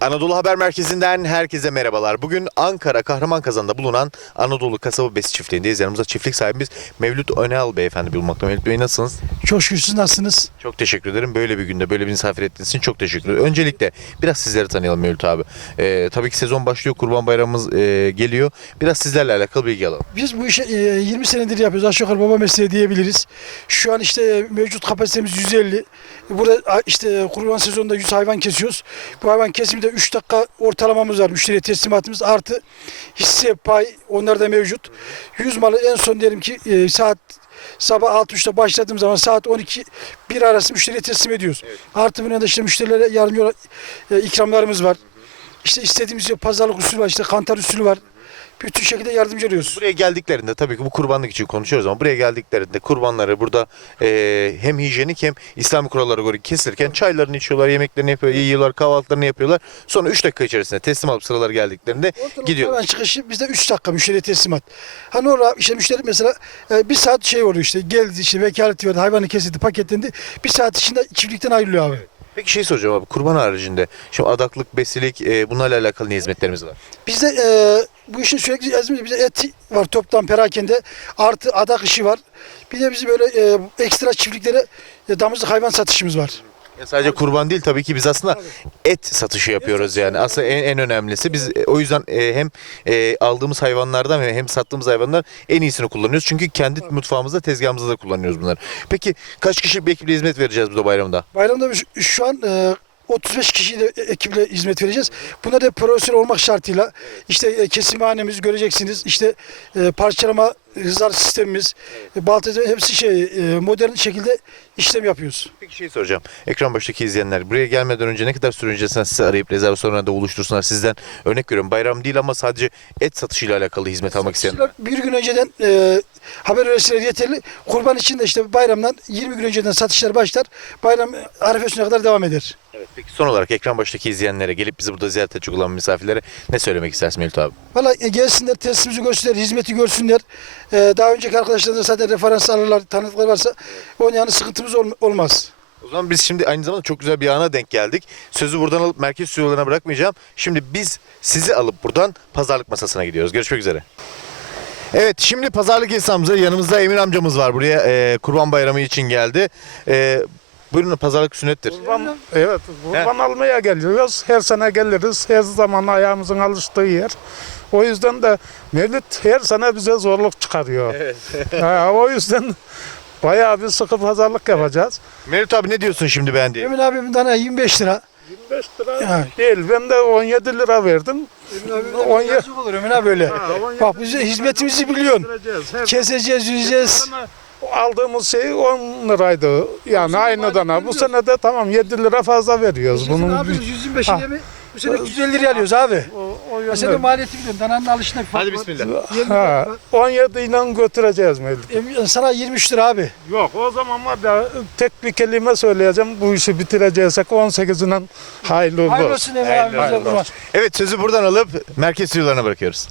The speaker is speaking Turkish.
Anadolu Haber Merkezi'nden herkese merhabalar. Bugün Ankara Kahramankazan'da bulunan Anadolu Kasaba Besi Çiftliği'ndeyiz. Yanımızda çiftlik sahibimiz Mevlüt Önal Beyefendi bulunmakta. Mevlüt Bey nasılsınız? Çok şükür siz nasılsınız? Çok teşekkür ederim. Böyle bir günde böyle bir misafir ettiğiniz için çok teşekkür ederim. Öncelikle biraz sizleri tanıyalım Mevlüt abi. Ee, tabii ki sezon başlıyor. Kurban Bayramımız e, geliyor. Biraz sizlerle alakalı bilgi alalım. Biz bu işi e, 20 senedir yapıyoruz. Aşağı yukarı baba mesleği diyebiliriz. Şu an işte e, mevcut kapasitemiz 150. Burada a, işte kurban sezonunda 100 hayvan kesiyoruz. Bu hayvan kesiminde 3 dakika ortalamamız var. Müşteriye teslimatımız artı hisse pay onlar da mevcut. 100 malı en son diyelim ki e, saat sabah 6.30'da başladığım zaman saat 12 bir arası müşteriye teslim ediyoruz. Artı bunun da işte müşterilere yardımcı olan e, ikramlarımız var. İşte istediğimiz pazarlık usulü var, işte kantar usulü var. Bütün şekilde yardımcı oluyoruz. Buraya geldiklerinde tabii ki bu kurbanlık için konuşuyoruz ama buraya geldiklerinde kurbanları burada e, hem hijyenik hem İslami kurallara göre kesilirken çaylarını içiyorlar, yemeklerini yapıyorlar, yiyorlar, kahvaltılarını yapıyorlar. Sonra 3 dakika içerisinde teslim alıp sıralar geldiklerinde gidiyor. Hemen çıkışı bizde 3 dakika müşteriye teslimat. Hani orada işte müşteri mesela e, bir saat şey oluyor işte geldi işte vekaleti verdi hayvanı kesildi paketlendi. Bir saat içinde çiftlikten ayrılıyor abi. Peki şey soracağım abi kurban haricinde şimdi adaklık, besilik e, bunlarla alakalı ne hizmetlerimiz var? Bizde e, bu işin sürekli yazmıyor. Bizde et var toptan perakende artı adak işi var. Bir de bizim böyle e, ekstra çiftliklere e, damızlık hayvan satışımız var. Ya sadece kurban değil tabii ki biz aslında et satışı yapıyoruz yani. Aslında en, en önemlisi biz e, o yüzden e, hem e, aldığımız hayvanlardan ve hem sattığımız hayvanlar en iyisini kullanıyoruz. Çünkü kendi mutfağımızda tezgahımızda da kullanıyoruz bunları. Peki kaç kişilik bir ekiple hizmet vereceğiz bu bayramda? Bayramda biz şu an e, 35 kişiyle e, ekiple hizmet vereceğiz. Buna da profesyonel olmak şartıyla işte e, kesimhanemiz göreceksiniz. İşte e, parçalama hızar sistemimiz, baltacı hepsi şey modern şekilde işlem yapıyoruz. Peki şey soracağım. Ekran baştaki izleyenler buraya gelmeden önce ne kadar süre öncesinden sizi arayıp rezervasyonlarını da oluştursunlar sizden. Örnek veriyorum bayram değil ama sadece et satışıyla alakalı hizmet almak isteyenler. Bir gün önceden e, haber verirseler yeterli. Kurban için de işte bayramdan 20 gün önceden satışlar başlar. Bayram arifesine kadar devam eder. Evet, peki son olarak ekran baştaki izleyenlere gelip bizi burada ziyaret edecek olan misafirlere ne söylemek istersin Mevlüt abi? Valla e, gelsinler, testimizi görsünler, hizmeti görsünler. E, daha önceki arkadaşlarına zaten referans alırlar, tanıdıkları varsa onun yani sıkıntımız ol- olmaz. O zaman biz şimdi aynı zamanda çok güzel bir ana denk geldik. Sözü buradan alıp merkez stüdyolarına bırakmayacağım. Şimdi biz sizi alıp buradan pazarlık masasına gidiyoruz. Görüşmek üzere. Evet şimdi pazarlık esnamıza yanımızda Emir amcamız var buraya e, kurban bayramı için geldi. E, buyurun pazarlık sünnettir. Kurban, evet, kurban almaya geliyoruz. Her sene geliriz. Her zaman ayağımızın alıştığı yer. O yüzden de Mevlüt her sene bize zorluk çıkarıyor. Ha, o yüzden bayağı bir sıkı pazarlık yapacağız. Mevlüt abi ne diyorsun şimdi beğendiğin? Emin abimin tane 25 lira. 25 lira Ya. değil. Ben de 17 lira verdim. On ye- Yazık olur Emin abi öyle. Ha, Bak biz de hizmetimizi biliyorsun. Keseceğiz, yüzeceğiz. Aldığımız şey 10 liraydı. Yani aynı dana. Bu sene de tamam 7 lira fazla veriyoruz. Bunun Bunun abi bir- 125 Ha. liraya mi? Bu sene 250 liraya alıyoruz abi. o, o Ya sen de yönden. maliyeti biliyorsun. Dananın alışına bir fark Hadi var. bismillah. 20 Ha, lira. 17 ile götüreceğiz. Emin- Sana 23 lira abi. Yok o zaman var ya tek bir kelime söyleyeceğim. Bu işi bitireceksek 18'inden hayırlı uğurlu Hayırlı olsun. olsun Emin abi. Hayırlı bize kurban. Evet sözü buradan alıp merkez stüdyolarına bırakıyoruz.